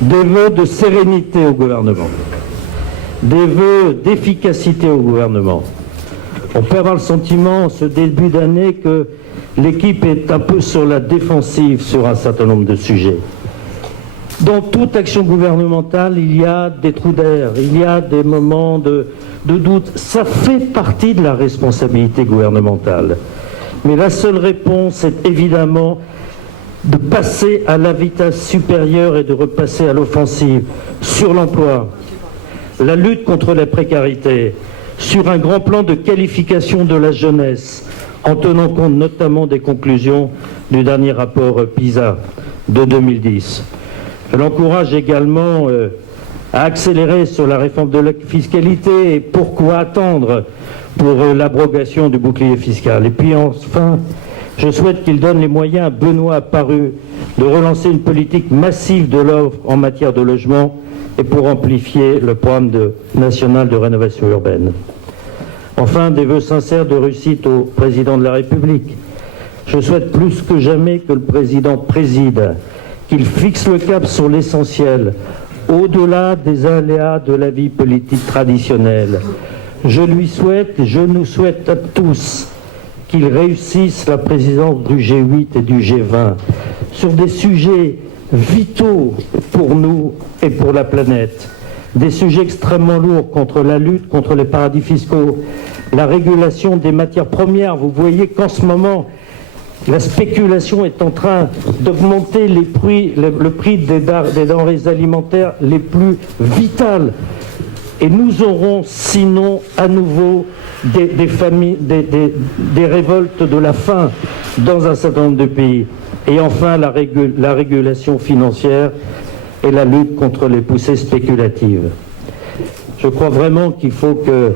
des vœux de sérénité au gouvernement, des vœux d'efficacité au gouvernement. On peut avoir le sentiment, ce début d'année, que l'équipe est un peu sur la défensive sur un certain nombre de sujets. Dans toute action gouvernementale, il y a des trous d'air, il y a des moments de doute. Ça fait partie de la responsabilité gouvernementale. Mais la seule réponse est évidemment de passer à la vitesse supérieure et de repasser à l'offensive sur l'emploi, la lutte contre la précarité, sur un grand plan de qualification de la jeunesse, en tenant compte notamment des conclusions du dernier rapport PISA de 2010. Je l'encourage également à accélérer sur la réforme de la fiscalité. Et pourquoi attendre pour l'abrogation du bouclier fiscal? Et puis enfin, je souhaite qu'il donne les moyens à Benoît Paru de relancer une politique massive de l'offre en matière de logement et pour amplifier le programme national de rénovation urbaine. Enfin, des vœux sincères de réussite au président de la République. Je souhaite plus que jamais que le président préside, qu'il fixe le cap sur l'essentiel, au-delà des aléas de la vie politique traditionnelle. Je lui souhaite, je nous souhaite à tous qu'il réussisse la présidence du G8 et du G20 sur des sujets vitaux pour nous et pour la planète. Des sujets extrêmement lourds contre la lutte contre les paradis fiscaux, la régulation des matières premières. Vous voyez qu'en ce moment, la spéculation est en train d'augmenter le prix des denrées alimentaires les plus vitales. Et nous aurons sinon à nouveau des familles, des révoltes de la faim dans un certain nombre de pays. Et enfin la régulation financière et la lutte contre les poussées spéculatives. Je crois vraiment qu'il faut que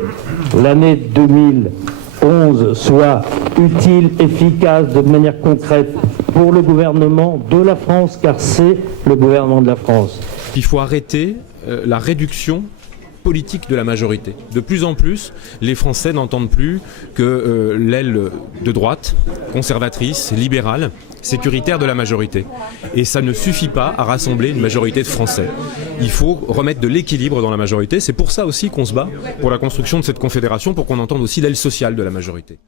l'année 2011 soit utile, efficace, de manière concrète pour le gouvernement de la France, car c'est le gouvernement de la France. Il faut arrêter la réduction politique de la majorité. De plus en plus, les Français n'entendent plus que l'aile de droite, conservatrice, libérale, sécuritaire de la majorité. Et ça ne suffit pas à rassembler une majorité de Français. Il faut remettre de l'équilibre dans la majorité. C'est pour ça aussi qu'on se bat pour la construction de cette confédération, pour qu'on entende aussi l'aile sociale de la majorité.